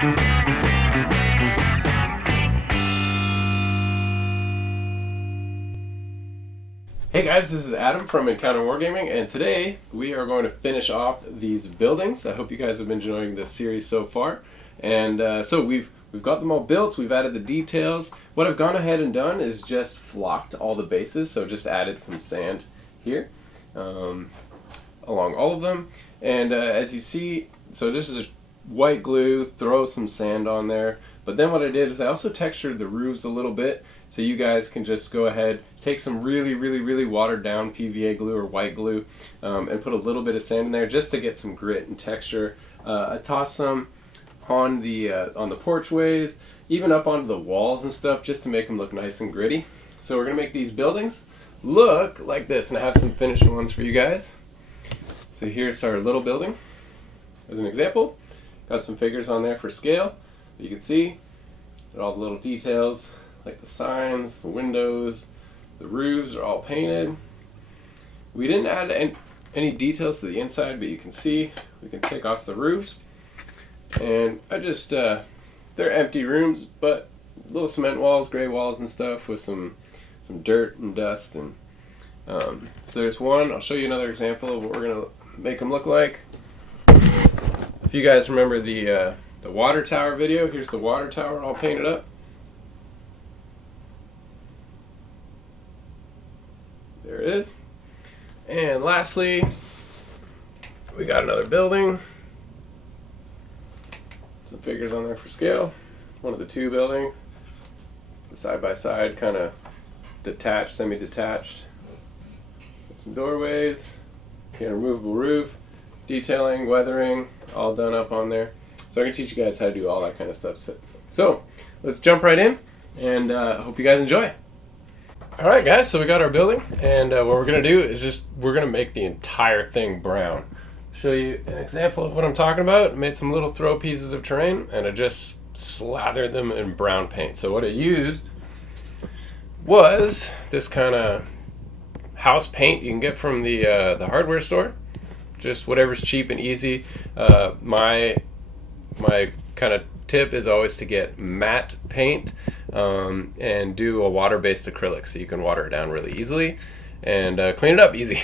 Hey guys, this is Adam from Untitled Wargaming, and today we are going to finish off these buildings. I hope you guys have been enjoying this series so far. And so we've got them all built, we've added the details. What I've gone ahead and done is just flocked all the bases, so just added some sand here along all of them. And as you see, so this is white glue, throw some sand on there. But then what I did is I also textured the roofs a little bit, so you guys can just go ahead, take some really watered down PVA glue or white glue and put a little bit of sand in there just to get some grit and texture. I tossed some on the porchways, even up onto the walls and stuff, just to make them look nice and gritty. So we're gonna make these buildings look like this, and I have some finished ones for you guys. So here's our little building as an example. Got some figures on there for scale. You can see all the little details like the signs, the windows, the roofs are all painted. We didn't add any details to the inside, but you can see we can take off the roofs. And I just, they're empty rooms, but little cement walls, gray walls and stuff with some dirt and dust. And so there's one. I'll show you another example of what we're gonna make them look like. If you guys remember the water tower video, here's the water tower all painted up. There it is. And lastly, we got another building. Some figures on there for scale. One of the two buildings. The side by side, kind of detached, semi-detached. Some doorways. Again, removable roof. Detailing, weathering, all done up on there. So I'm going to teach you guys how to do all that kind of stuff. So let's jump right in, and I hope you guys enjoy. Alright guys, so we got our building, and what we're going to do is we're going to make the entire thing brown. Show you an example of what I'm talking about. I made some little throw pieces of terrain, and I just slathered them in brown paint. So what I used was this kind of house paint you can get from the hardware store. Just whatever's cheap and easy. My kind of tip is always to get matte paint and do a water-based acrylic, so you can water it down really easily and clean it up easy.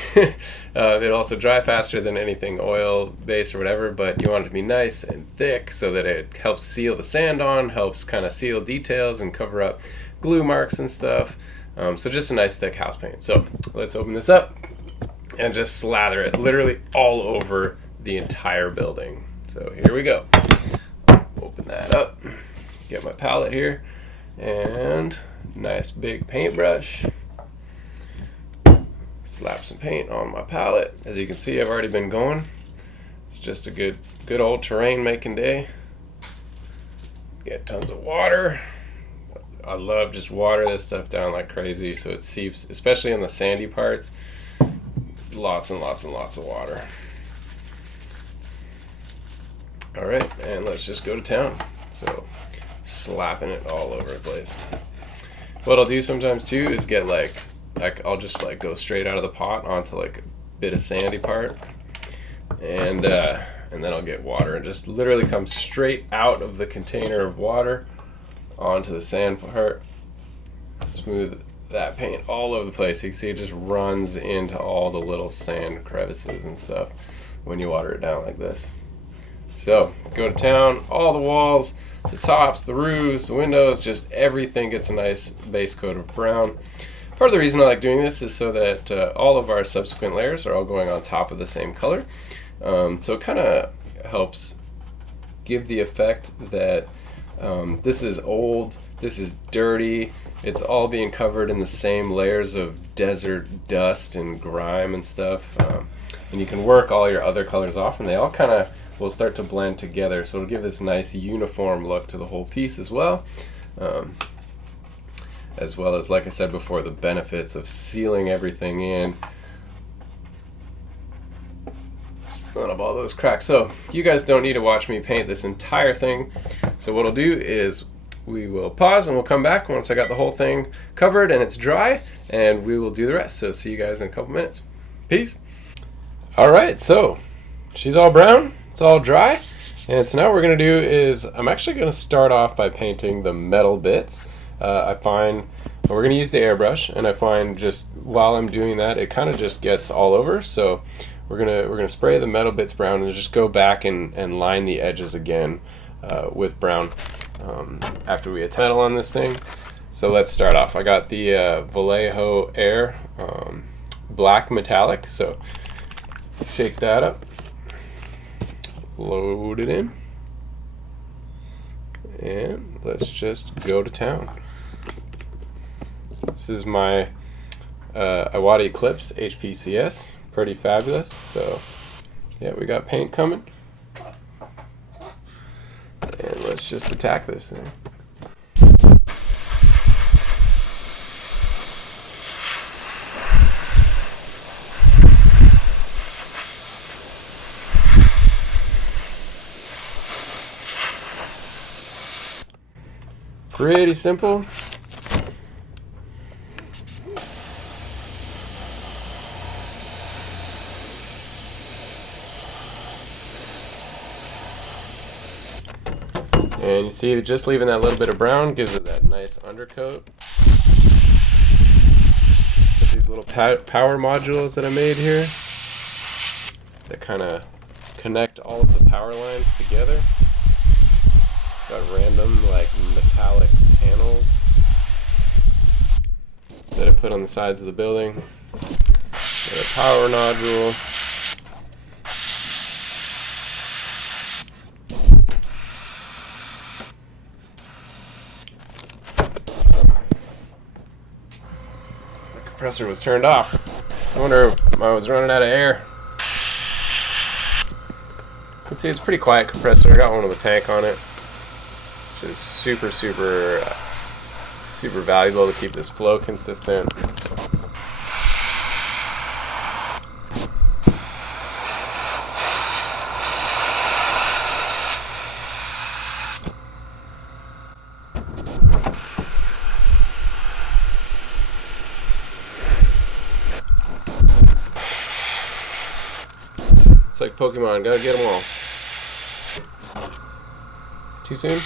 It'll also dry faster than anything oil-based or whatever, but you want it to be nice and thick so that it helps seal the sand on, helps kind of seal details and cover up glue marks and stuff. So just a nice thick house paint. So let's open this up and just slather it literally all over the entire building. So here we go. Open that up, get my palette here, and nice big paintbrush. Slap some paint on my palette. As you can see, I've already been going. It's just a good old terrain making day. Get tons of water. I love just water this stuff down like crazy so it seeps, especially on the sandy parts. Lots and lots of water. Alright, and let's just go to town. So, slapping it all over the place. What I'll do sometimes too is get I'll just go straight out of the pot onto like a bit of sandy part. And then I'll get water and just literally come straight out of the container of water onto the sand part. Smooth that paint all over the place. You can see it just runs into all the little sand crevices and stuff when you water it down like this. So go to town, all the walls, the tops, the roofs, the windows, just everything gets a nice base coat of brown. Part of the reason I like doing this is so that all of our subsequent layers are all going on top of the same color. So it kind of helps give the effect that this is old, this is dirty, it's all being covered in the same layers of desert dust and grime and stuff. And you can work all your other colors off and they all kind of will start to blend together. So it'll give this nice uniform look to the whole piece as well. As well as, like I said before, the benefits of sealing everything in. Sealing up all those cracks. So you guys don't need to watch me paint this entire thing. So what I'll do is we will pause and we'll come back once I got the whole thing covered and it's dry, and we will do the rest. So see you guys in a couple minutes. Peace. All right, so she's all brown, it's all dry. And so now what we're going to do is I'm actually going to start off by painting the metal bits. I find we're going to use the airbrush, and I find just while I'm doing that, it kind of just gets all over. So we're gonna spray the metal bits brown and just go back and line the edges again with brown after we Untitled on this thing. So let's start off. I got the Vallejo Air black metallic. So shake that up, load it in, and let's just go to town. This is my Iwata Eclipse HPCS, pretty fabulous. So yeah, we got paint coming, and let's just attack this thing. Pretty simple. And you see, just leaving that little bit of brown gives it that nice undercoat. With these little power modules that I made here that kind of connect all of the power lines together. Got random like metallic panels that I put on the sides of the building. Got a power nodule. The compressor was turned off. I wonder if I was running out of air. You can see it's a pretty quiet compressor. I got one with a tank on it, which is super valuable to keep this flow consistent. It's like Pokemon, gotta get them all. Too soon?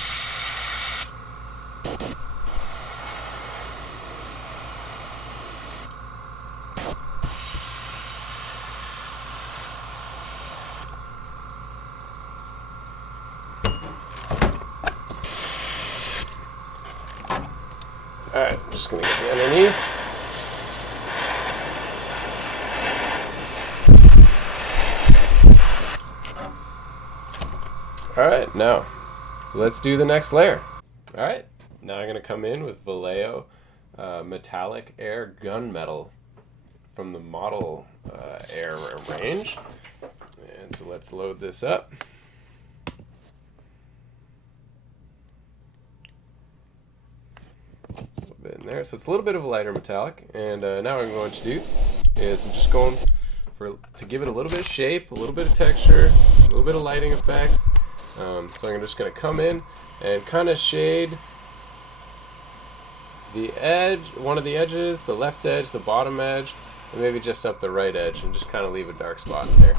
Alright, just gonna get the underneath. Alright, now let's do the next layer. Alright, now I'm gonna come in with Vallejo Metallic Air Gunmetal from the model air range. And so let's load this up. In there, so it's a little bit of a lighter metallic, and now what I'm going to do is I'm just going to give it a little bit of shape, a little bit of texture, a little bit of lighting effects. So I'm just going to come in and kind of shade the edge, one of the edges, the left edge, the bottom edge, and maybe just up the right edge, and just kind of leave a dark spot in there.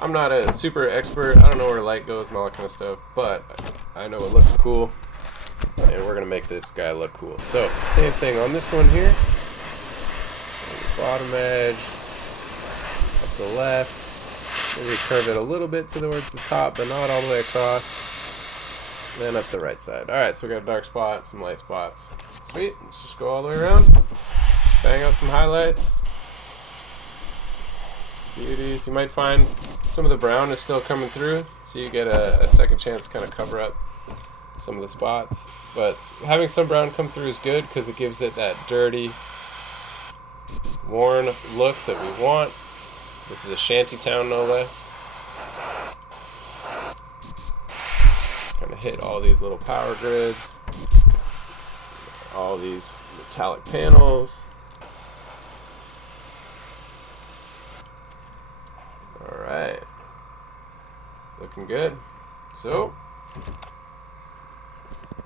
I'm not a super expert, I don't know where light goes and all that kind of stuff, but I know it looks cool. And we're going to make this guy look cool. So, same thing on this one here. Bottom edge, up the left. Maybe curve it a little bit towards the top, but not all the way across. Then up the right side. Alright, so we got a dark spot, some light spots. Sweet, let's just go all the way around. Bang out some highlights. Beauties. You might find some of the brown is still coming through, so you get a second chance to kind of cover up some of the spots, but having some brown come through is good because it gives it that dirty, worn look that we want. This is a shanty town, no less. Kind of hit all these little power grids, all these metallic panels. All right, looking good. So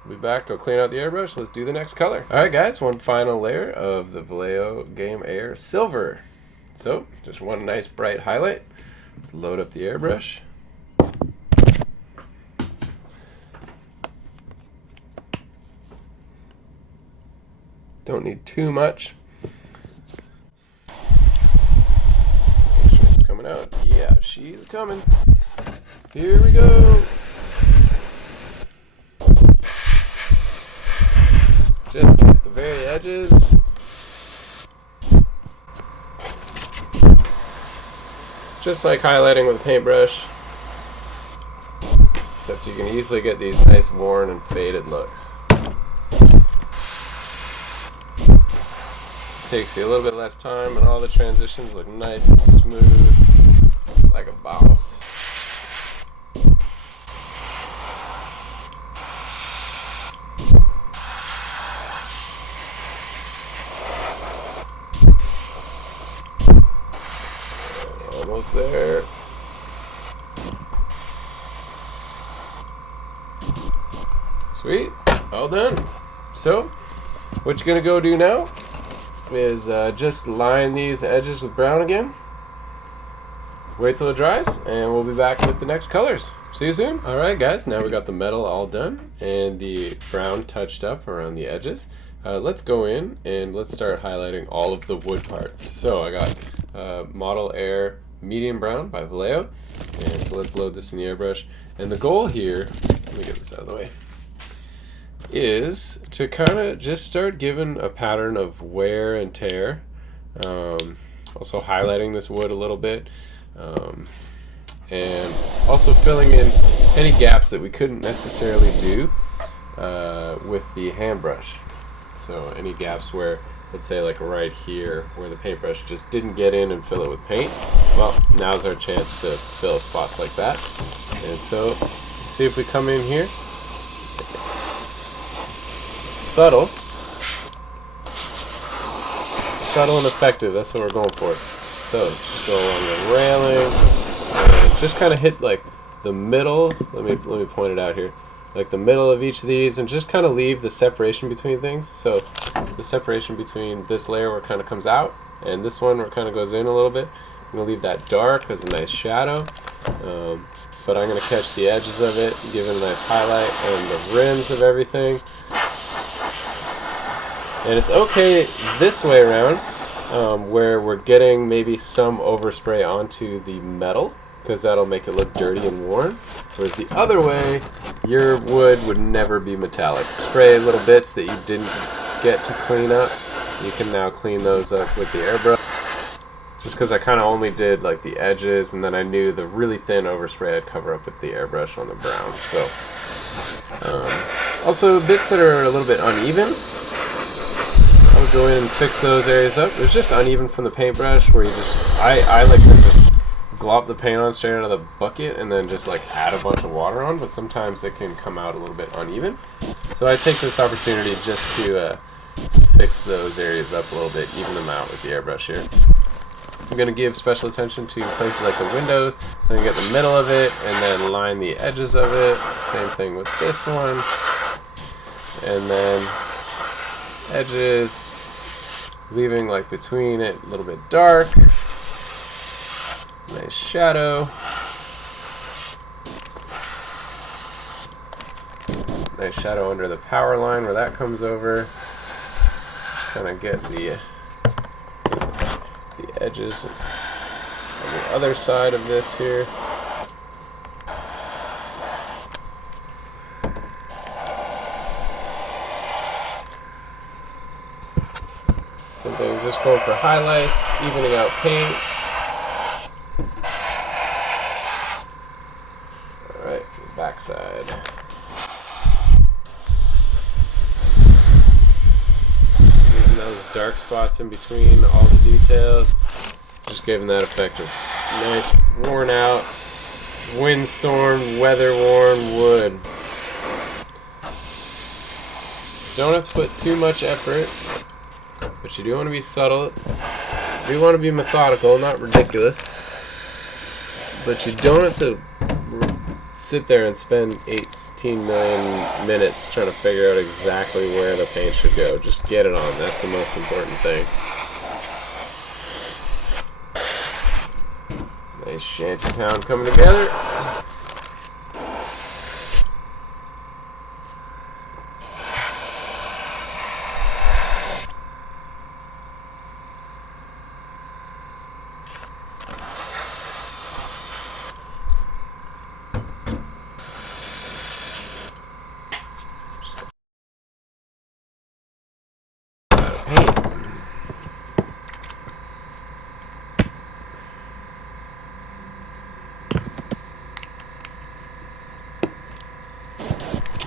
we'll be back, go clean out the airbrush, let's do the next color. Alright guys, one final layer of the Vallejo Game Air Silver. So, just one nice bright highlight. Let's load up the airbrush. Don't need too much. Make sure it's coming out. Yeah, she's coming. Here we go. Just at the very edges. Just like highlighting with a paintbrush. Except you can easily get these nice worn and faded looks. Takes you a little bit less time and all the transitions look nice and smooth like a boss. Almost there. Sweet, all done. So, what you're gonna go do now is just line these edges with brown again. Wait till it dries, and we'll be back with the next colors. See you soon. All right, guys, now we got the metal all done and the brown touched up around the edges. Let's go in and let's start highlighting all of the wood parts. So I got Model Air Medium Brown by Vallejo, and so let's load this in the airbrush. And the goal here, let me get this out of the way, is to kind of just start giving a pattern of wear and tear. Also highlighting this wood a little bit, and also filling in any gaps that we couldn't necessarily do with the hand brush. So any gaps where, let's say like right here where the paintbrush just didn't get in and fill it with paint, well, now's our chance to fill spots like that. And so see if we come in here, subtle and effective, that's what we're going for. So just go along the railing and just kind of hit like the middle. Let me point it out here, like the middle of each of these, and just kind of leave the separation between things. So the separation between this layer where it kind of comes out and this one where it kind of goes in a little bit, I'm going to leave that dark as a nice shadow, but I'm going to catch the edges of it, give it a nice highlight, and the rims of everything. And it's okay this way around, where we're getting maybe some overspray onto the metal, because that'll make it look dirty and worn. Whereas the other way, your wood would never be metallic. Spray little bits that you didn't get to clean up, you can now clean those up with the airbrush. Just because I kind of only did like the edges, and then I knew the really thin overspray I'd cover up with the airbrush on the brown. So also bits that are a little bit uneven, I'll go in and fix those areas up. It's just uneven from the paintbrush, where you just, I like to just glop the paint on straight out of the bucket and then just like add a bunch of water on, but sometimes it can come out a little bit uneven. So I take this opportunity just to fix those areas up a little bit, even them out with the airbrush here. I'm going to give special attention to places like the windows, so I can get the middle of it and then line the edges of it. Same thing with this one. And then edges, leaving like between it a little bit dark. Nice shadow. Nice shadow under the power line where that comes over. Kind of get the edges on the other side of this here. Something just going for highlights, evening out paint. Alright, backside. Leaving those dark spots in between all the details. Just giving that effect of nice, worn out, windstorm, weather-worn wood. Don't have to put too much effort, but you do want to be subtle. You do want to be methodical, not ridiculous. But you don't have to sit there and spend 18 million minutes trying to figure out exactly where the paint should go. Just get it on. That's the most important thing. Nice shanty town coming together.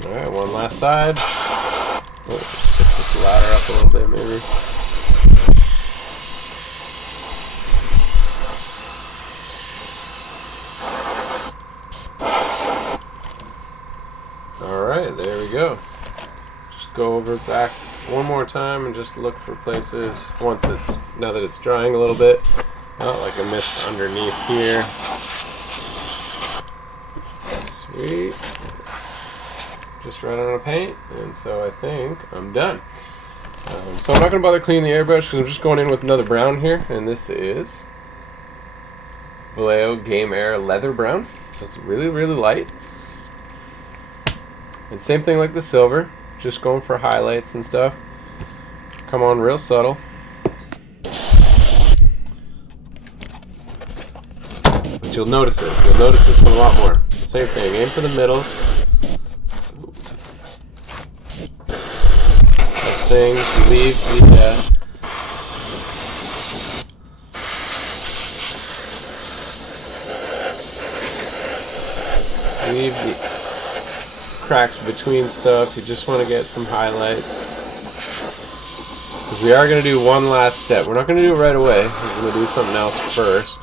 Alright, one last side. Oh, shift this ladder up a little bit maybe. Alright, there we go. Just go over it back one more time and just look for places now that it's drying a little bit. Oh, like I missed underneath here. Sweet. Just right on a paint, and so I think I'm done. So I'm not going to bother cleaning the airbrush because I'm just going in with another brown here, and this is Vallejo Game Air Leather Brown. So it's really, really light. And same thing like the silver, just going for highlights and stuff. Come on real subtle. But you'll notice it. You'll notice this one a lot more. Same thing, aim for the middles. Things, leave the cracks between stuff. You just want to get some highlights. Because we are going to do one last step. We're not going to do it right away. We're going to do something else first.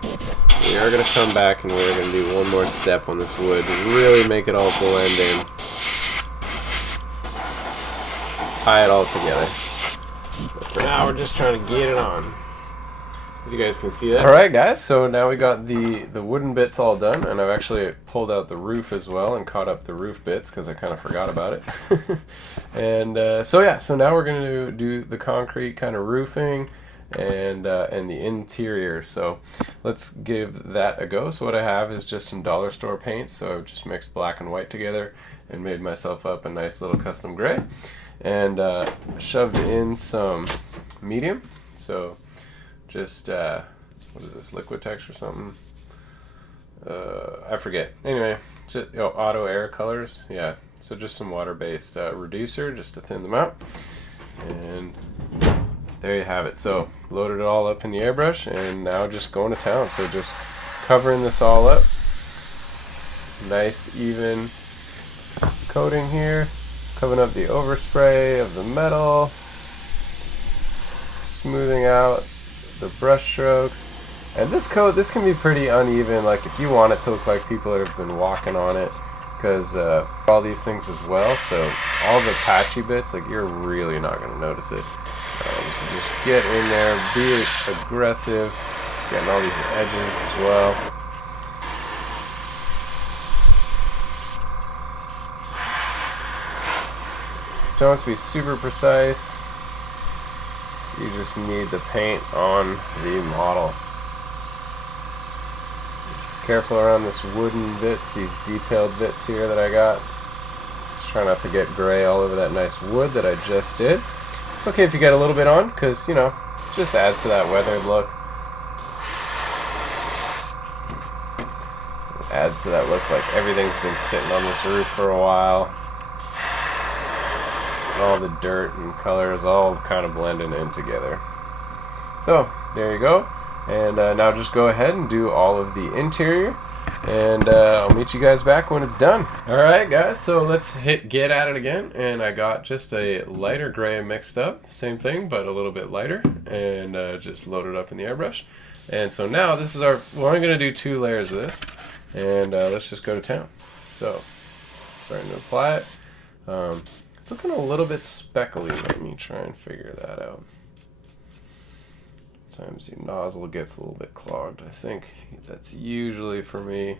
We are going to come back and we're going to do one more step on this wood to really make it all blend in. Tie it all together. But for now, we're just trying to get it on. If you guys can see that. Alright guys, so now we got the wooden bits all done, and I've actually pulled out the roof as well and caught up the roof bits because I kind of forgot about it. And so now we're going to do the concrete kind of roofing and the interior. So let's give that a go. So what I have is just some dollar store paints, so I've just mixed black and white together and made myself up a nice little custom gray. And shoved in some medium, so just what is this, Liquitex or something? I forget. Anyway, just, auto air colors, yeah. So just some water-based reducer just to thin them out, and there you have it. So loaded it all up in the airbrush, and now just going to town. So just covering this all up, nice even coating here. Covering up the overspray of the metal, smoothing out the brush strokes. And this coat, this can be pretty uneven, like if you want it to look like people have been walking on it, because all these things as well, so all the patchy bits, like you're really not going to notice it. So just get in there, be aggressive, getting all these edges as well. Don't have to be super precise. You just need the paint on the model. Just careful around this wooden bits, these detailed bits here that I got. Just try not to get gray all over that nice wood that I just did. It's okay if you get a little bit on, because, you know, it just adds to that weathered look. It adds to that look like everything's been sitting on this roof for a while. All the dirt and colors all kind of blending in together. So there you go, and now just go ahead and do all of the interior, and I'll meet you guys back when it's done. Alright guys, so let's get at it again, and I got just a lighter gray mixed up, same thing but a little bit lighter, and just loaded up in the airbrush. And so now this is we're only going to do 2 layers of this, and let's just go to town. So starting to apply it. It's looking a little bit speckly. Let me try and figure that out. Sometimes the nozzle gets a little bit clogged. I think that's usually for me.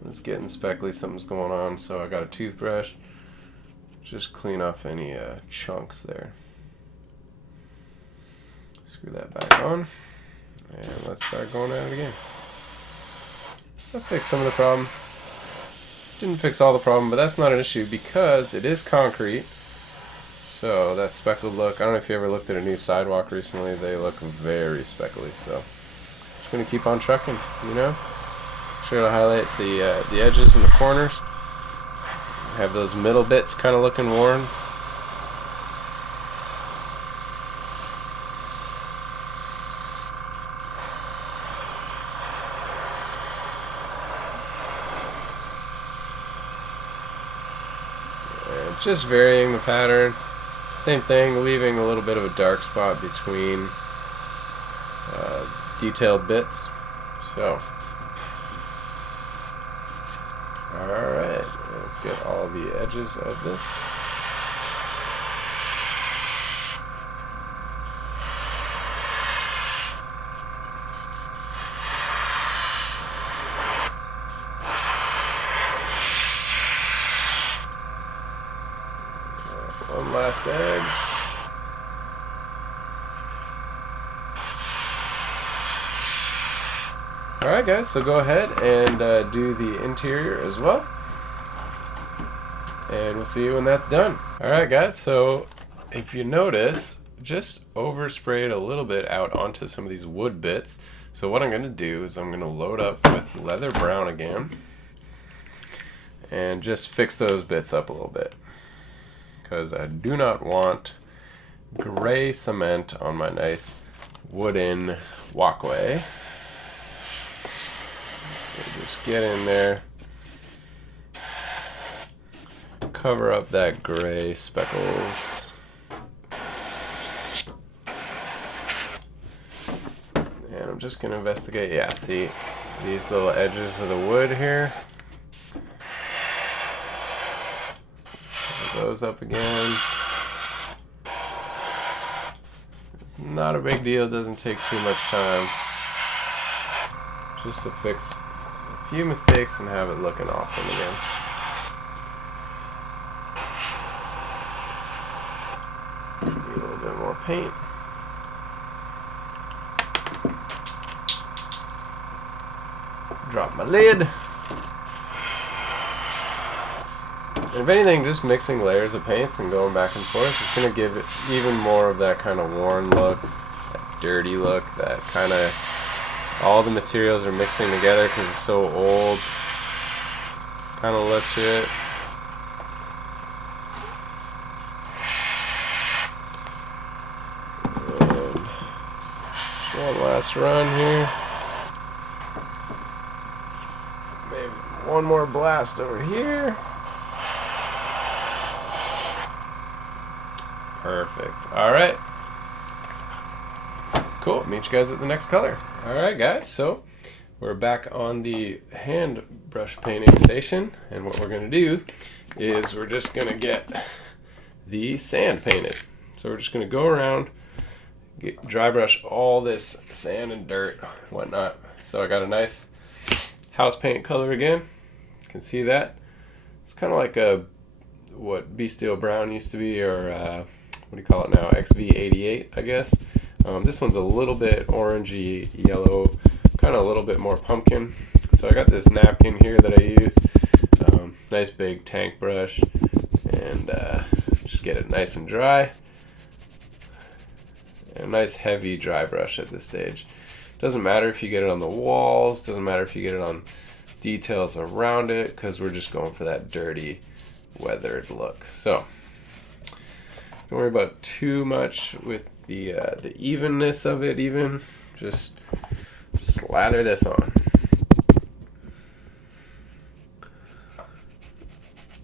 When it's getting speckly, something's going on. So I got a toothbrush. Just clean off any chunks there. Screw that back on. And let's start going at it again. That fixed some of the problem. Didn't fix all the problem, but that's not an issue because it is concrete. So that speckled look, I don't know if you ever looked at a new sidewalk recently, they look very speckly. So just gonna keep on trucking, you know. Sure to highlight the edges and the corners. Have those middle bits kind of looking worn. just varying the pattern. Same thing, leaving a little bit of a dark spot between detailed bits. So, alright, let's get all the edges of this. One last edge. Alright guys, so go ahead and do the interior as well. And we'll see you when that's done. Alright guys, so if you notice, just oversprayed a little bit out onto some of these wood bits. So what I'm going to do is I'm going to load up with leather brown again. And just fix those bits up a little bit. Because I do not want gray cement on my nice wooden walkway. So just get in there, cover up that gray speckles, and I'm just going to investigate. Yeah, see these little edges of the wood here? Those up again. It's not a big deal, it doesn't take too much time. Just to fix a few mistakes and have it looking awesome again. Need a little bit more paint. Drop my lid. And if anything, just mixing layers of paints and going back and forth is going to give it even more of that kind of worn look, that dirty look, that kind of all the materials are mixing together because it's so old kind of look to it. And one last run here. Maybe one more blast over here. Perfect. Alright. Cool. Meet you guys at the next color. Alright guys, so we're back on the hand brush painting station, and what we're going to do is we're just going to get the sand painted. So we're just going to go around, dry brush all this sand and dirt, whatnot. So I got a nice house paint color again. You can see that. It's kind of like what Bestial Brown used to be, or what do you call it now? XV88, I guess. This one's a little bit orangey yellow, kind of a little bit more pumpkin. So I got this napkin here that I use. Nice big tank brush, and just get it nice and dry. A nice heavy dry brush at this stage. Doesn't matter if you get it on the walls, doesn't matter if you get it on details around it, because we're just going for that dirty, weathered look. So don't worry about too much with the evenness of it even. Just slather this on.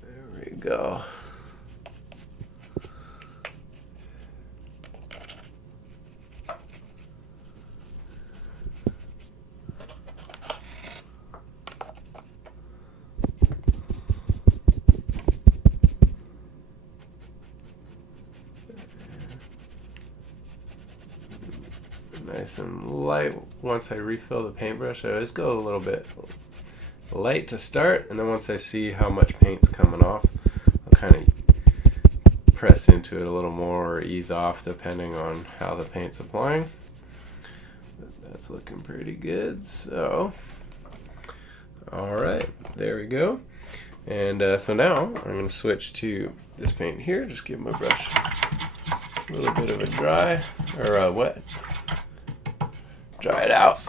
There we go. Nice and light. Once I refill the paintbrush, I always go a little bit light to start, and then once I see how much paint's coming off, I'll kind of press into it a little more or ease off depending on how the paint's applying. But that's looking pretty good. So, alright, there we go. And so now I'm going to switch to this paint here. Just give my brush a little bit of a dry, or a wet. Dry it out.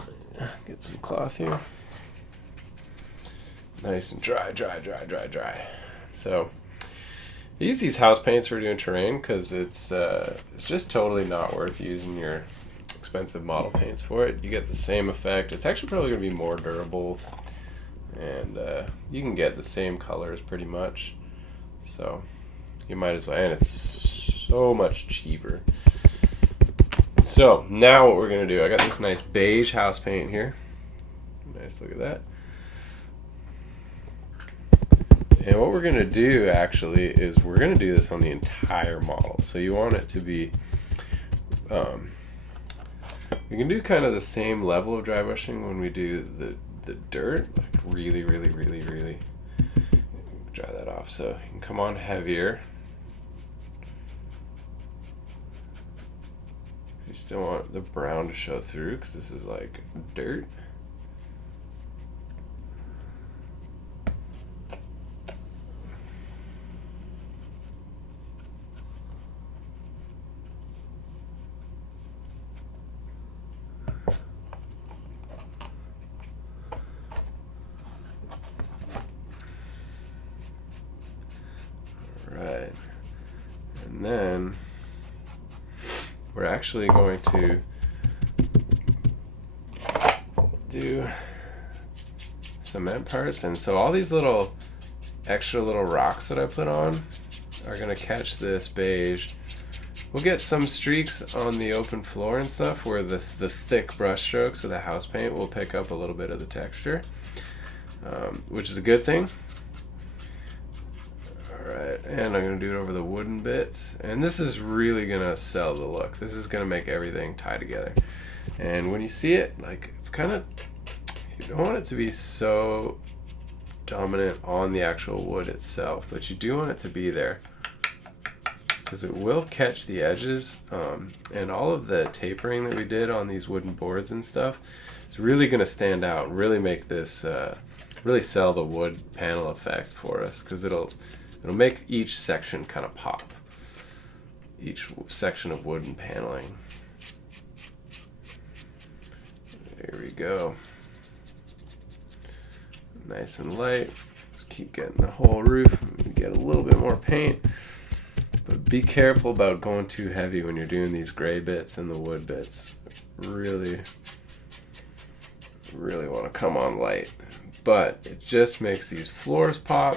Get some cloth here. Nice and dry, dry, dry, dry, dry. So I use these house paints for doing terrain because it's just totally not worth using your expensive model paints for it. You get the same effect. It's actually probably going to be more durable, and you can get the same colors pretty much. So You might as well, and it's so much cheaper. So now what we're gonna do, I got this nice beige house paint here. Nice, look at that. And what we're gonna do actually is we're gonna do this on the entire model. So you want it to be, we can do kind of the same level of dry brushing when we do the dirt, like really dry that off. So you can come on heavier. You still want the brown to show through because this is like dirt. Right, and then we're actually going to do cement parts, and so all these little extra little rocks that I put on are going to catch this beige. We'll get some streaks on the open floor and stuff where the thick brush strokes of the house paint will pick up a little bit of the texture, which is a good thing. Alright, and I'm going to do it over the wooden bits, and this is really going to sell the look. This is going to make everything tie together. And when you see it, like, it's kind of, you don't want it to be so dominant on the actual wood itself, but you do want it to be there because it will catch the edges, and all of the tapering that we did on these wooden boards and stuff is really going to stand out and really make this really sell the wood panel effect for us, because it'll make each section kind of pop, each section of wooden paneling. There we go. Nice and light. Just keep getting the whole roof. Get a little bit more paint, but be careful about going too heavy when you're doing these gray bits and the wood bits. Really want to come on light, but it just makes these floors pop.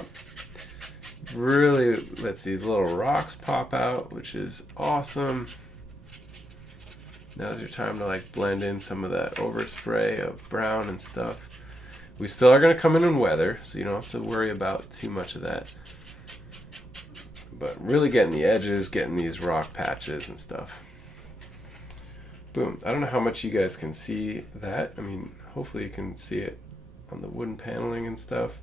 Really lets these little rocks pop out, which is awesome. Now's your time to like blend in some of that overspray of brown and stuff. We still are going to come in weather, so you don't have to worry about too much of that. But really getting the edges, getting these rock patches and stuff. Boom. I don't know how much you guys can see that. I mean, hopefully you can see it on the wooden paneling and stuff.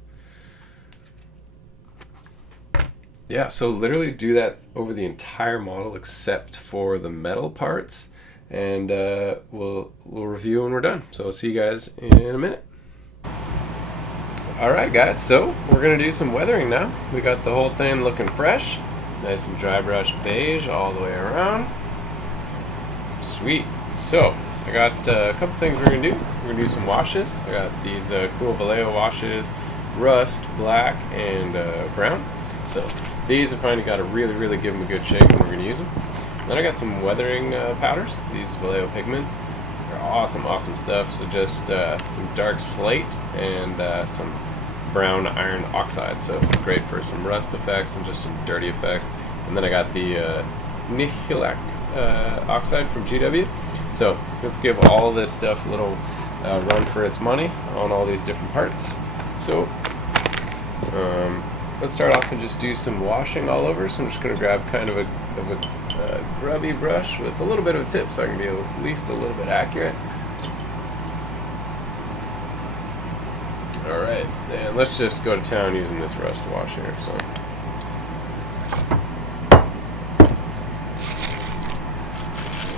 Yeah, so literally do that over the entire model except for the metal parts, and we'll review when we're done. So I'll see you guys in a minute. Alright guys, so we're going to do some weathering now. We got the whole thing looking fresh. Nice and dry brush beige all the way around. Sweet. So I got a couple things we're going to do. We're going to do some washes. I got these cool Vallejo washes, rust, black, and brown. So these I finally got to really give them a good shake, and we're going to use them. Then I got some weathering powders. These Vallejo pigments. They're awesome stuff. So just some dark slate and some brown iron oxide. So great for some rust effects and just some dirty effects. And then I got the Nihilak oxide from GW. So let's give all this stuff a little run for its money on all these different parts. So let's start off and just do some washing all over. So I'm just going to grab kind of a grubby brush with a little bit of a tip so I can be at least a little bit accurate. Alright, and let's just go to town using this rust wash here. So a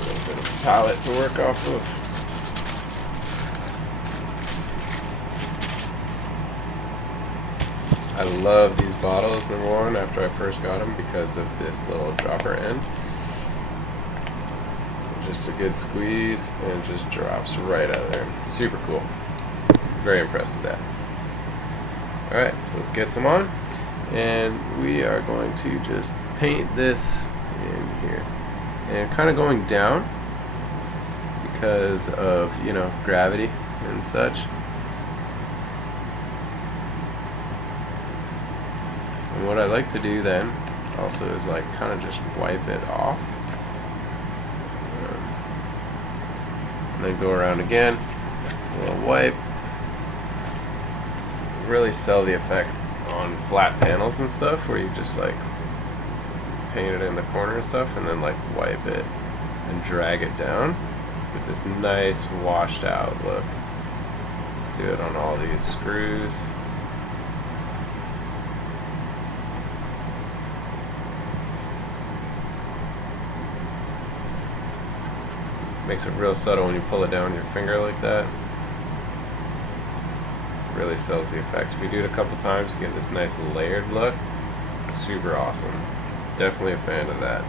little bit of palette to work off of. I love these bottles, number one, after I first got them because of this little dropper end. Just a good squeeze and it just drops right out of there. Super cool. Very impressed with that. Alright, so let's get some on. And we are going to just paint this in here. And kind of going down because of, you know, gravity and such. And what I like to do then also is like kind of just wipe it off. And then go around again, a little wipe. Really sell the effect on flat panels and stuff where you just like paint it in the corner and stuff and then like wipe it and drag it down with this nice washed out look. Let's do it on all these screws. Makes it real subtle when you pull it down with your finger like that. Really sells the effect. If you do it a couple times, you get this nice layered look. Super awesome. Definitely a fan of that.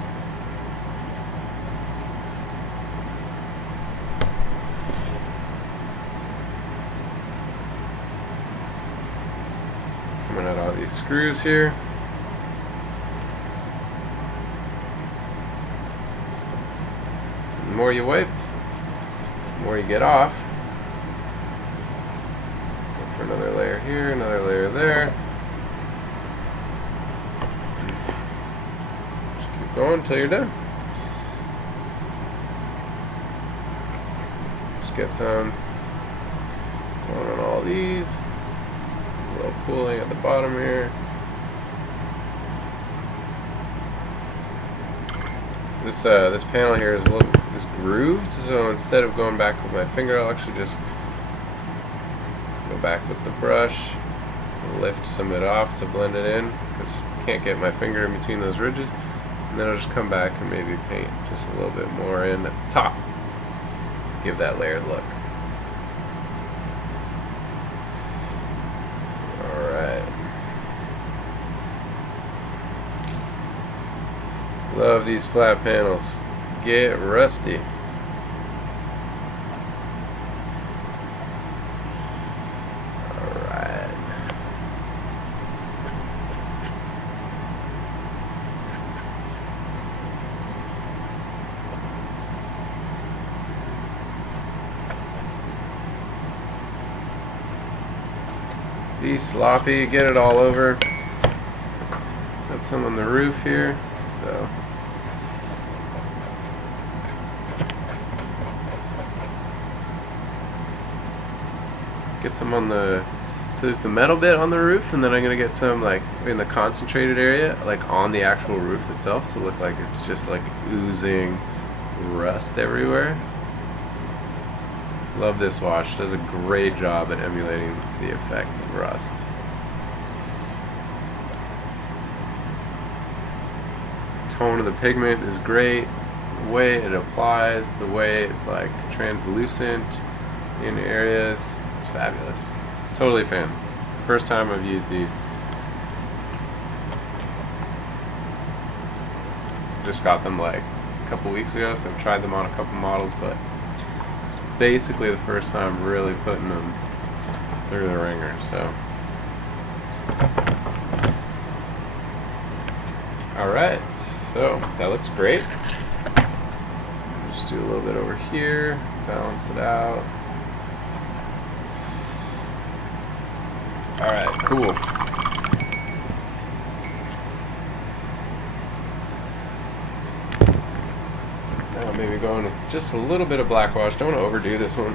Coming out all these screws here. The more you wipe, the more you get off. Go for another layer here, another layer there. Just keep going until you're done. Just get some going on all these. A little pooling at the bottom here. This panel here is grooved, so instead of going back with my finger, I'll actually just go back with the brush to lift some of it off to blend it in, because I can't get my finger in between those ridges. And then I'll just come back and maybe paint just a little bit more in at the top to give that layered look. Alright. Love these flat panels. Get rusty. Alright. Be sloppy, get it all over. Got some on the roof here, so get some on the, so there's the metal bit on the roof, and then I'm gonna get some like in the concentrated area, like on the actual roof itself, to look like it's just like oozing rust everywhere. Love this wash, does a great job at emulating the effect of rust. Tone of the pigment is great, the way it applies, the way it's like translucent in areas. Fabulous. Totally a fan. First time I've used these. Just got them like a couple weeks ago, so I've tried them on a couple models, but it's basically the first time really putting them through the ringer, so. Alright, so that looks great. Just do a little bit over here, balance it out. Alright, cool. Now maybe going with just a little bit of black wash. Don't want to overdo this one.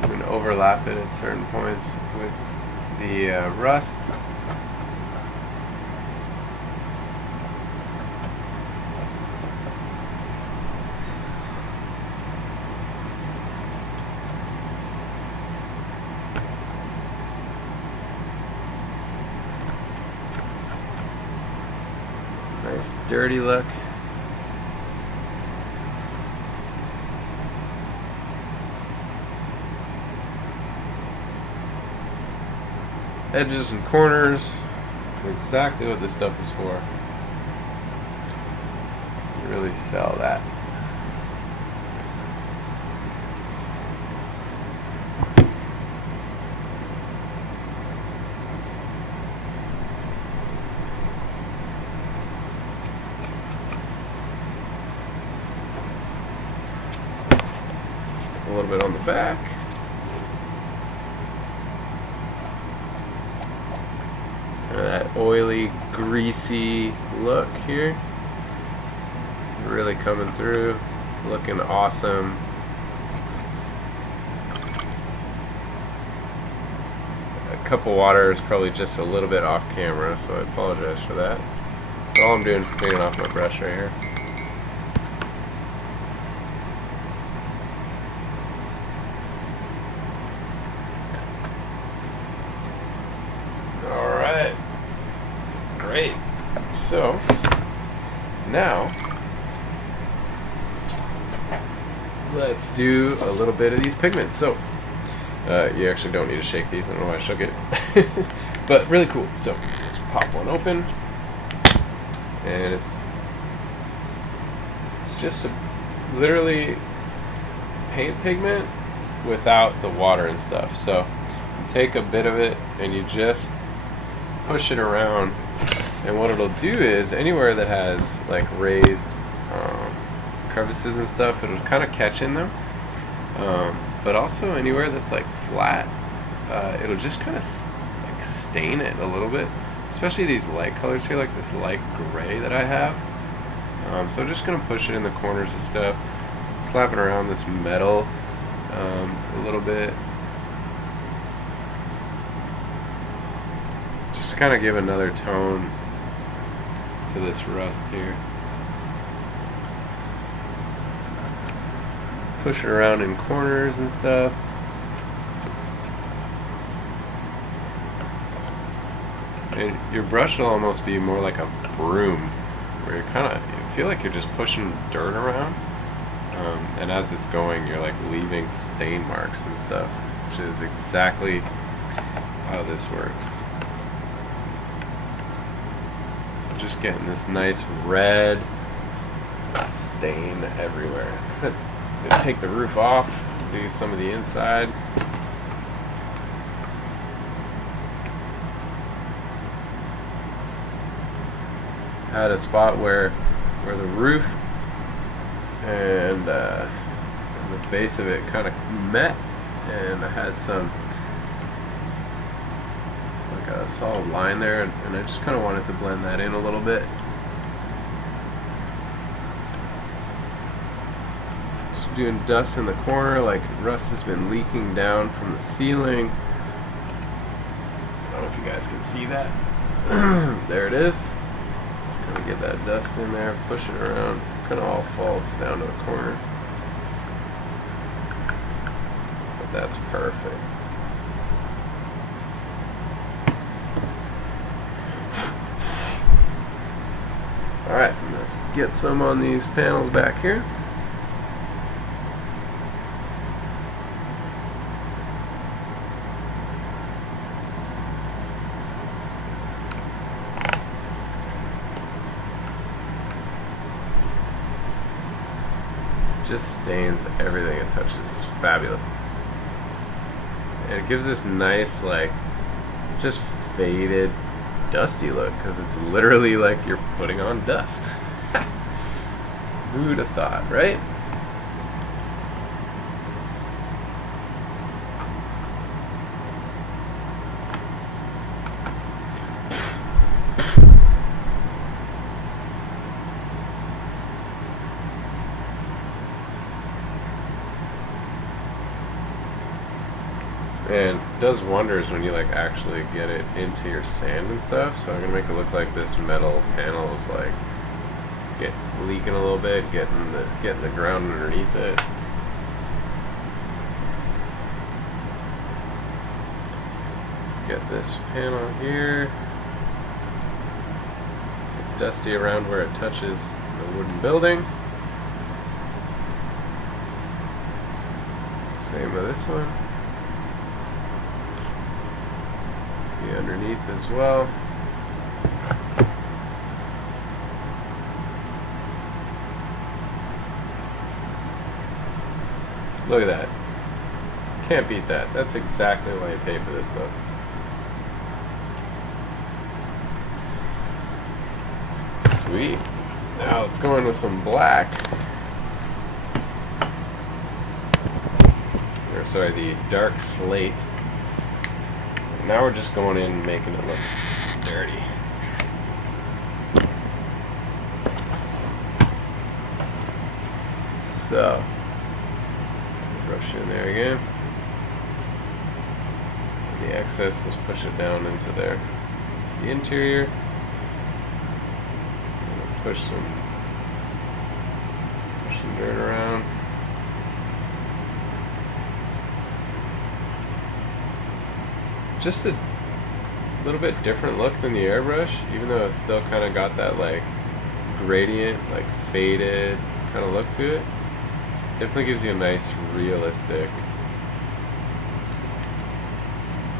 I'm going to overlap it at certain points with the rust. Nice dirty look. Edges and corners is exactly what this stuff is for. You really sell that. a little bit on the back. Kind of that oily, greasy look here. Really coming through, looking awesome. A cup of water is probably just a little bit off camera, so I apologize for that. But all I'm doing is cleaning off my brush right here. Alright. Great. So, now, let's do a little bit of these pigments. So, you actually don't need to shake these. I don't know why I shook it. But really cool. So, let's pop one open. And it's just literally paint pigment without the water and stuff. So, you take a bit of it and you just push it around. And what it'll do is, anywhere that has like raised crevices and stuff, it'll kind of catch in them. But also anywhere that's like flat, it'll just kind of like stain it a little bit. Especially these light colors here, like this light gray that I have. So I'm just going to push it in the corners and stuff. Slap it around this metal a little bit. Just kind of give another tone to this rust here. Push it around in corners and stuff. And your brush will almost be more like a broom, where you feel like you're just pushing dirt around, and as it's going, you're like leaving stain marks and stuff, which is exactly how this works. Just getting this nice red stain everywhere. Gonna take the roof off, do some of the inside. Had a spot where the roof and the base of it kind of met, and I had some like a solid line there, and I just kind of wanted to blend that in a little bit. Just doing dust in the corner, like rust has been leaking down from the ceiling. I don't know if you guys can see that. There it is. Kind of get that dust in there, push it around, kind of all falls down to the corner. But that's perfect. Alright, let's get some on these panels back here. Just stains everything it touches. It's fabulous. And it gives this nice, like, just faded, dusty look, because it's literally like you're putting on dust. Who'd have thought, right? And it does wonders when you like actually get it into your sand and stuff. So I'm gonna make it look like this metal panel is like leaking a little bit, getting the ground underneath it. Let's get this panel here. Get dusty around where it touches the wooden building. Same with this one. Underneath as well. Look at that. Can't beat that. That's exactly why you pay for this stuff. Sweet. Now let's go in with some black. or sorry, the dark slate. Now we're just going in and making it look dirty. So, brush in there again. And the excess, let's push it down into there. The interior. Push some dirt around. Just a little bit different look than the airbrush, even though it's still kind of got that like gradient, like faded kind of look to it. Definitely gives you a nice realistic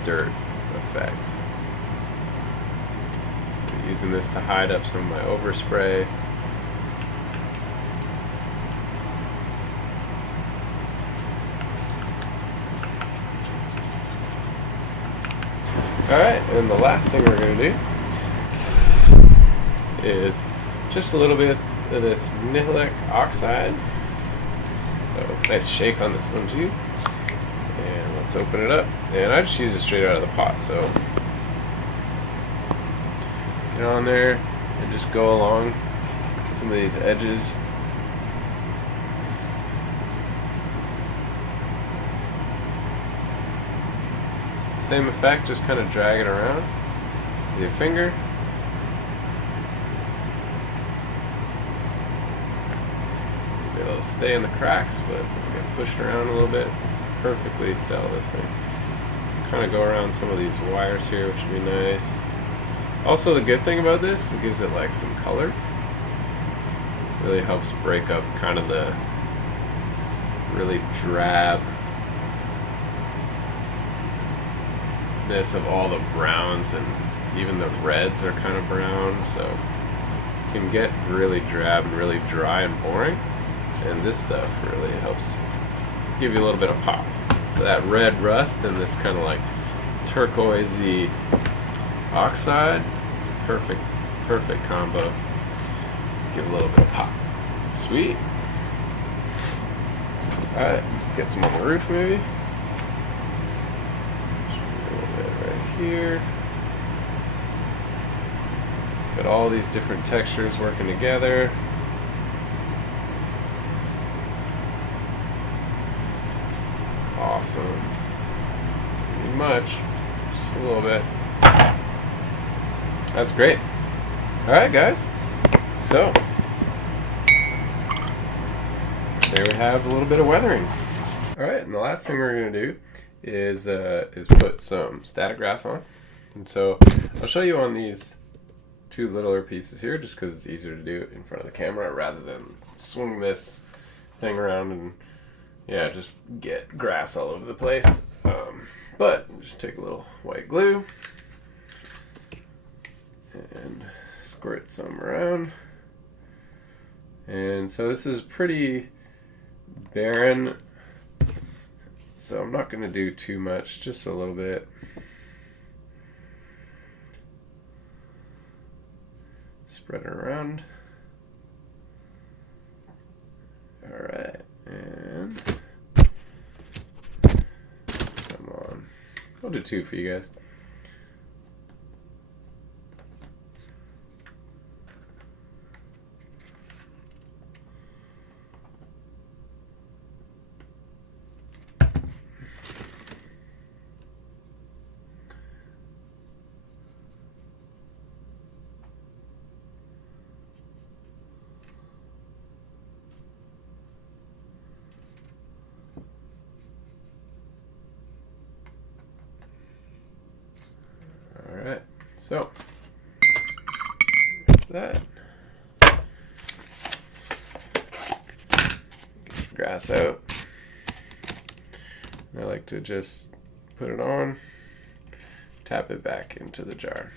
dirt effect. So using this to hide up some of my overspray. Alright, and the last thing we're going to do is just a little bit of this Nihilic oxide. So, nice shake on this one too. And let's open it up. And I just use it straight out of the pot, so get on there and just go along some of these edges. Same effect, just kind of drag it around with your finger. It'll stay in the cracks, but get pushed around a little bit. Perfectly sell this thing. Kind of go around some of these wires here, which would be nice. Also, the good thing about this, it gives it like some color. Really helps break up kind of the really drab of all the browns, and even the reds are kind of brown, so it can get really drab and really dry and boring, and this stuff really helps give you a little bit of pop. So that red rust and this kind of like turquoisey oxide, perfect combo. Give a little bit of pop. Sweet. Alright, let's get some on the roof maybe. Here. Got all these different textures working together. Awesome. Not need much, just a little bit. That's great. Alright guys, so there we have a little bit of weathering. Alright, and the last thing we're going to do is put some static grass on. And so I'll show you on these two littler pieces here, just because it's easier to do it in front of the camera rather than swing this thing around and yeah, just get grass all over the place. But just take a little white glue and squirt some around. And so this is pretty barren, so I'm not going to do too much, just a little bit. Spread it around. Alright, and come on. I'll do two for you guys. Alright, so there's that. Get your grass out. I like to just put it on, tap it back into the jar,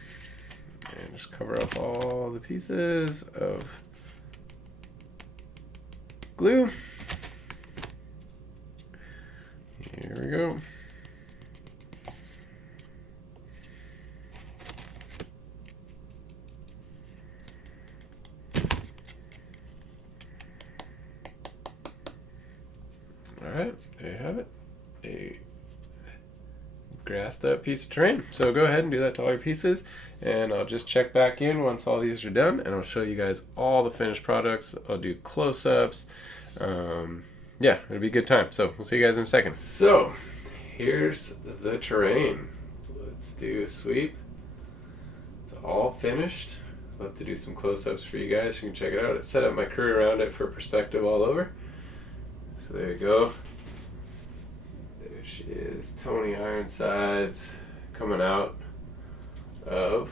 and just cover up all the pieces of glue. Here we go. Alright, there you have it. a grassed up piece of terrain. So go ahead and do that to all your pieces, and I'll just check back in once all these are done, and I'll show you guys all the finished products. I'll do close-ups. Yeah, it'll be a good time. So we'll see you guys in a second. So here's the terrain. Let's do a sweep. It's all finished. Love to do some close-ups for you guys. You can check it out. I set up my crew around it for perspective all over. So there you go. There she is, Tony Ironsides, coming out of,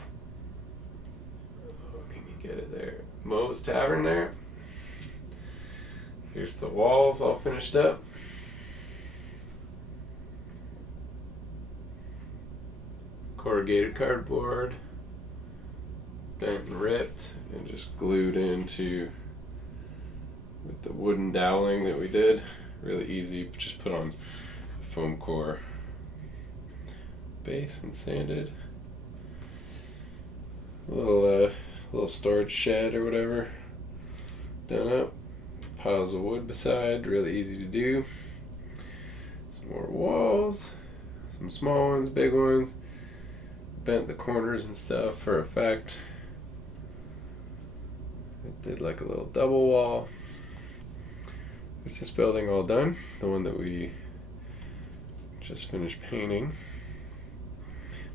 oh, can you get it there? Moe's Tavern there. Here's the walls all finished up. Corrugated cardboard, bent and ripped, and just glued into with the wooden doweling that we did. Really easy, just put on foam core base and sanded. A little storage shed or whatever done up. Piles of wood beside, really easy to do. Some more walls, some small ones, big ones. Bent the corners and stuff for effect. It did like a little double wall. It's this building all done, the one that we just finished painting.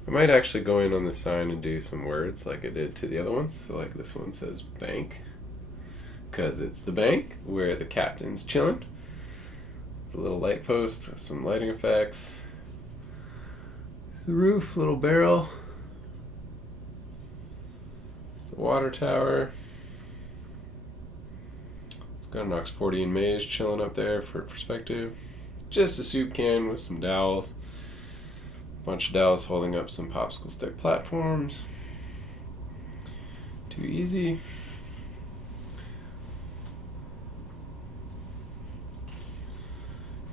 I might actually go in on the sign and do some words like I did to the other ones. So like this one says bank, because it's the bank where the captain's chilling. The little light post with some lighting effects. There's the roof, little barrel. It's the water tower. Got an Ox 40 and maize chilling up there for perspective. Just a soup can with some dowels. A bunch of dowels holding up some popsicle stick platforms. Too easy.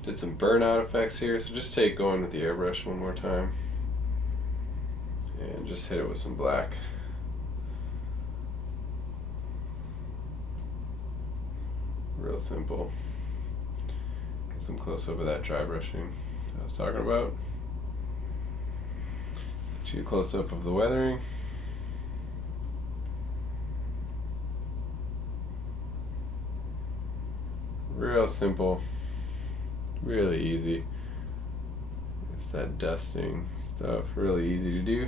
Did some burnout effects here, so just take going with the airbrush one more time. And just hit it with some black. Real simple. Get some close up of that dry brushing I was talking about. Get you a close up of the weathering. Real simple. Really easy. It's that dusting stuff. Really easy to do.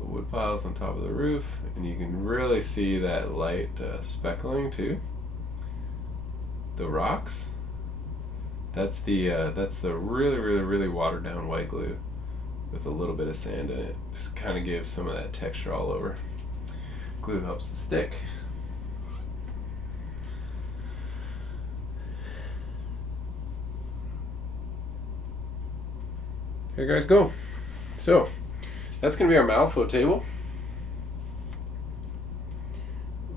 Wood piles on top of the roof, and you can really see that light speckling too. The rocks. That's the really watered down white glue with a little bit of sand in it. Just kind of gives some of that texture all over. Glue helps it stick. Here you guys go. So that's going to be our Malifaux table.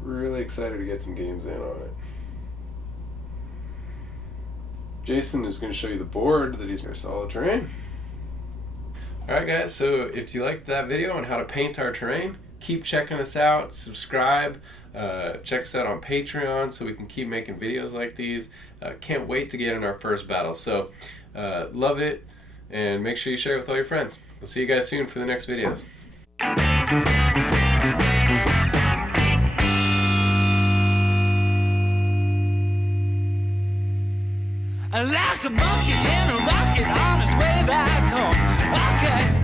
Really excited to get some games in on it. Jason is going to show you the board that he's going to solid terrain. Alright guys, so if you liked that video on how to paint our terrain, keep checking us out, subscribe, check us out on Patreon so we can keep making videos like these. Can't wait to get in our first battle. So love it, and make sure you share it with all your friends. We'll see you guys soon for the next videos. Like a monkey in a rocket on his way back home. Okay.